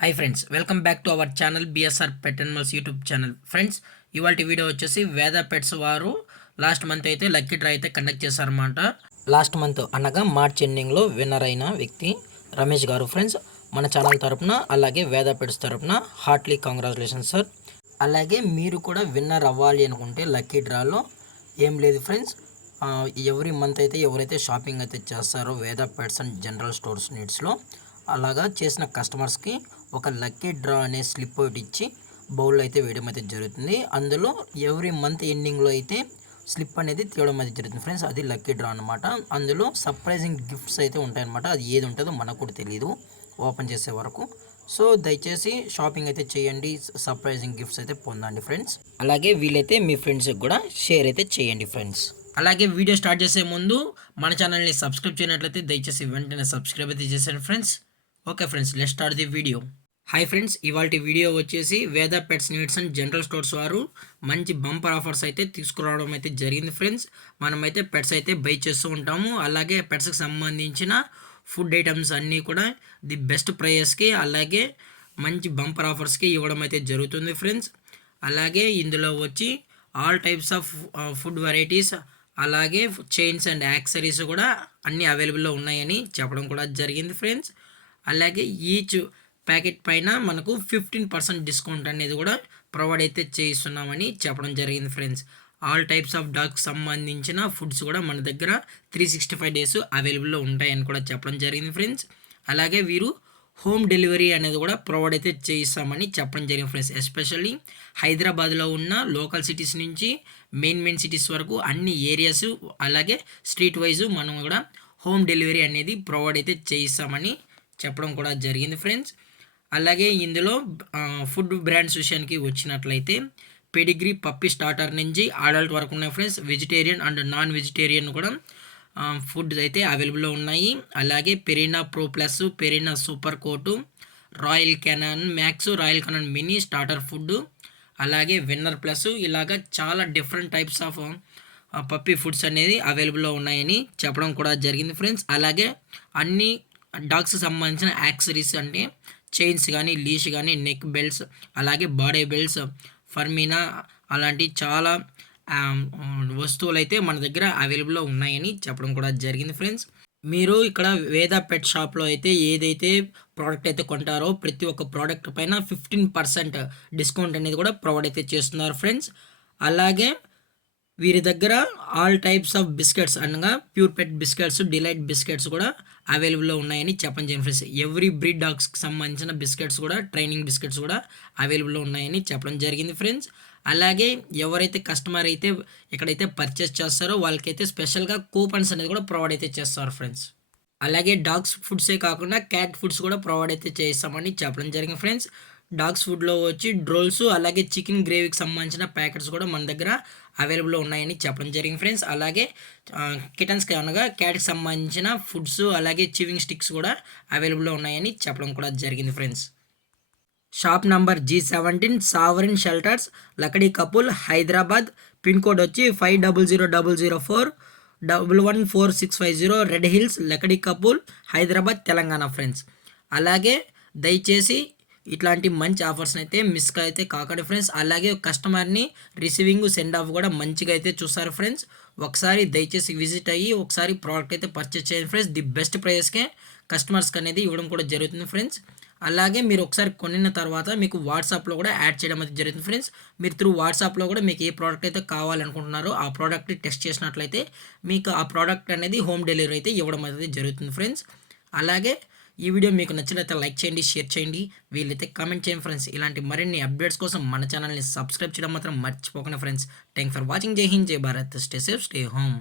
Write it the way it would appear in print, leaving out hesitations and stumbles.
Hi friends, welcome back to our channel BSR pet animals YouTube channel. Friends, ఇవాళ video వచ్చేసి వేద pets వారు last month అయితే lucky draw అయితే conduct చేశారన్నమాట. లాస్ట్ మంత్ అనగా మార్చ్ ఎండింగ్లో విన్నర్ అయిన వ్యక్తి రమేష్ గారు. ఫ్రెండ్స్, మన ఛానల్ తరపున అలాగే వేద పెట్స్ తరపున హార్ట్లీ కంగ్రాచులేషన్స్ సార్. అలాగే మీరు కూడా విన్నర్ అవ్వాలి అనుకుంటే లక్కీ డ్రాలో ఏం లేదు ఫ్రెండ్స్, ఎవ్రీ మంత్ అయితే ఎవరైతే షాపింగ్ అయితే చేస్తారో వేద పెట్స్ అండ్ జనరల్ స్టోర్స్ నీడ్స్లో అలాగా చేసిన కస్టమర్స్కి ఒక లక్కీ డ్రా అనే స్లిప్ ఒకటి ఇచ్చి బౌల్ అయితే వేయడం అయితే జరుగుతుంది. అందులో ఎవ్రీ మంత్ ఎండింగ్లో అయితే స్లిప్ అనేది తీయడం అయితే జరుగుతుంది ఫ్రెండ్స్. అది లక్కీ డ్రా అనమాట. అందులో సర్ప్రైజింగ్ గిఫ్ట్స్ అయితే ఉంటాయన్నమాట. అది ఏది ఉంటుందో మనకు కూడా తెలియదు ఓపెన్ చేసే వరకు. సో దయచేసి షాపింగ్ అయితే చేయండి, సర్ప్రైజింగ్ గిఫ్ట్స్ అయితే పొందండి ఫ్రెండ్స్. అలాగే వీలైతే మీ ఫ్రెండ్స్కి కూడా షేర్ అయితే చేయండి ఫ్రెండ్స్. అలాగే వీడియో స్టార్ట్ చేసే ముందు మన ఛానల్ని సబ్స్క్రైబ్ చేయనట్లయితే దయచేసి వెంటనే సబ్స్క్రైబ్ అయితే చేసేయండి friends. Okay friends, let's start the video. Hi friends, ఇవాళ వీడియో వచ్చేసి వేద pets needs and general stores వారు మంచి బంపర్ ఆఫర్స్ అయితే తీసుకురావడం అయితే జరిగింది ఫ్రెండ్స్. మనమైతే పెట్స్ అయితే బై చేస్తూ ఉంటాము. అలాగే పెట్స్కి సంబంధించిన ఫుడ్ ఐటమ్స్ అన్నీ కూడా ది బెస్ట్ ప్రైజెస్కి అలాగే మంచి బంపర్ ఆఫర్స్కి ఇవ్వడం అయితే జరుగుతుంది ఫ్రెండ్స్. అలాగే ఇందులో వచ్చి all types of food varieties అలాగే చైన్స్ అండ్ యాక్సరీస్ కూడా అన్నీ అవైలబుల్లో ఉన్నాయని చెప్పడం కూడా జరిగింది ఫ్రెండ్స్. అలాగే ఈచ్ ప్యాకెట్ పైన మనకు 15% డిస్కౌంట్ అనేది కూడా ప్రొవైడ్ అయితే చేయిస్తున్నామని చెప్పడం జరిగింది ఫ్రెండ్స్. ఆల్ టైప్స్ ఆఫ్ డాగ్కి సంబంధించిన ఫుడ్స్ కూడా మన దగ్గర 365 డేస్ అవైలబుల్లో ఉంటాయని కూడా చెప్పడం జరిగింది ఫ్రెండ్స్. అలాగే వీరు హోమ్ డెలివరీ అనేది కూడా ప్రొవైడ్ అయితే చేయిస్తామని చెప్పడం జరిగింది ఫ్రెండ్స్. ఎస్పెషల్లీ హైదరాబాద్లో ఉన్న లోకల్ సిటీస్ నుంచి మెయిన్ సిటీస్ వరకు అన్ని ఏరియాస్ అలాగే స్ట్రీట్ వైజ్ మనం కూడా హోమ్ డెలివరీ అనేది ప్రొవైడ్ అయితే చేయిస్తామని చెప్పడం కూడా జరిగింది ఫ్రెండ్స్. అలాగే ఇందులో ఫుడ్ బ్రాండ్స్ విషయానికి వచ్చినట్లయితే పెడిగ్రీ పప్పీ స్టార్టర్ నుంచి అడల్ట్ వరకు ఉన్నాయి friends. Vegetarian and non vegetarian కూడా ఫుడ్ అయితే అవైలబుల్లో ఉన్నాయి. అలాగే Purina pro plus, Purina super coat, Royal Canin max, Royal Canin mini starter food, అలాగే విన్నర్ ప్లస్, ఇలాగా చాలా different types of puppy foods అనేది అవైలబుల్లో ఉన్నాయని చెప్పడం కూడా జరిగింది ఫ్రెండ్స్. అలాగే అన్ని డాగ్స్కి సంబంధించిన యాక్సరీస్ అంటే చైన్స్ కానీ, లీష్ కానీ, నెక్ బెల్ట్స్, అలాగే బాడీ బెల్ట్స్, ఫర్మినా అలాంటి చాలా వస్తువులు అయితే మన దగ్గర అవైలబుల్లో ఉన్నాయని చెప్పడం కూడా జరిగింది ఫ్రెండ్స్. మీరు ఇక్కడ వేద పెట్ షాప్లో అయితే ఏదైతే ప్రోడక్ట్ అయితే కొంటారో ప్రతి ఒక్క ప్రోడక్ట్ పైన 15% డిస్కౌంట్ అనేది కూడా ప్రొవైడ్ అయితే చేస్తున్నారు ఫ్రెండ్స్. అలాగే వీరి దగ్గర ఆల్ టైప్స్ ఆఫ్ బిస్కెట్స్ అనగా ప్యూర్ పెట్ బిస్కెట్స్, డిలైట్ బిస్కెట్స్ కూడా అవైలబుల్లో ఉన్నాయని చెప్పండి ఫ్రెండ్స్. ఎవ్రీ బ్రీడ్ డాగ్స్కి సంబంధించిన బిస్కెట్స్ కూడా, ట్రైనింగ్ బిస్కెట్స్ కూడా అవైలబుల్లో ఉన్నాయని చెప్పడం జరిగింది ఫ్రెండ్స్. అలాగే ఎవరైతే కస్టమర్ అయితే ఎక్కడైతే పర్చేస్ చేస్తారో వాళ్ళకైతే స్పెషల్గా కూపన్స్ అనేది కూడా ప్రొవైడ్ అయితే చేస్తారు ఫ్రెండ్స్. అలాగే డాగ్స్ ఫుడ్సే కాకుండా క్యాట్ ఫుడ్స్ కూడా ప్రొవైడ్ అయితే చేస్తామని చెప్పడం జరిగింది ఫ్రెండ్స్. డాగ్స్ ఫుడ్లో వచ్చి డ్రోల్స్ అలాగే చికెన్ గ్రేవీకి సంబంధించిన ప్యాకెట్స్ కూడా మన దగ్గర అవైలబుల్లో ఉన్నాయని చెప్పడం జరిగింది ఫ్రెండ్స్. అలాగే కిటన్స్కి అనగా క్యాట్కి సంబంధించిన ఫుడ్స్ అలాగే చివింగ్ స్టిక్స్ కూడా అవైలబుల్లో ఉన్నాయని చెప్పడం కూడా జరిగింది friends. Shop number G17 Sovereign Shelters, Lakdi Kapul, Hyderabad. Pin code వచ్చి 500004 114650, Red Hills, Lakdi Kapul, Hyderabad, Telangana friends. అలాగే దయచేసి ఇట్లాంటి మంచి ఆఫర్స్ని అయితే మిస్ అయితే కాకండి ఫ్రెండ్స్. అలాగే కస్టమర్ని రిసీవింగ్ సెండ్ ఆఫ్ కూడా మంచిగా అయితే చూస్తారు ఫ్రెండ్స్. ఒకసారి దయచేసి విజిట్ అయ్యి ఒకసారి ప్రోడక్ట్ అయితే పర్చేస్ చేయండి ఫ్రెండ్స్. ది బెస్ట్ ప్రైస్కే కస్టమర్స్కి అనేది ఇవ్వడం కూడా జరుగుతుంది ఫ్రెండ్స్. అలాగే మీరు ఒకసారి కొనిన తర్వాత మీకు వాట్సాప్లో కూడా యాడ్ చేయడం అయితే జరుగుతుంది ఫ్రెండ్స్. మీరు త్రూ వాట్సాప్లో కూడా మీకు ఏ ప్రోడక్ట్ అయితే కావాలనుకుంటున్నారో ఆ ప్రోడక్ట్ని టెస్ట్ చేసినట్లయితే మీకు ఆ ప్రోడక్ట్ అనేది హోమ్ డెలివరీ అయితే ఇవ్వడం అయితే జరుగుతుంది ఫ్రెండ్స్. అలాగే ఈ వీడియో మీకు నచ్చినట్లయితే లైక్ చేయండి, షేర్ చేయండి, వీలైతే కామెంట్ చేయండి ఫ్రెండ్స్. ఇలాంటి మరిన్ని అప్డేట్స్ కోసం మన ఛానల్ని సబ్స్క్రైబ్ చేయడం మాత్రం మర్చిపోకండి ఫ్రెండ్స్. Thank for watching. జై హింద్, జై Bharat. Stay safe, stay home.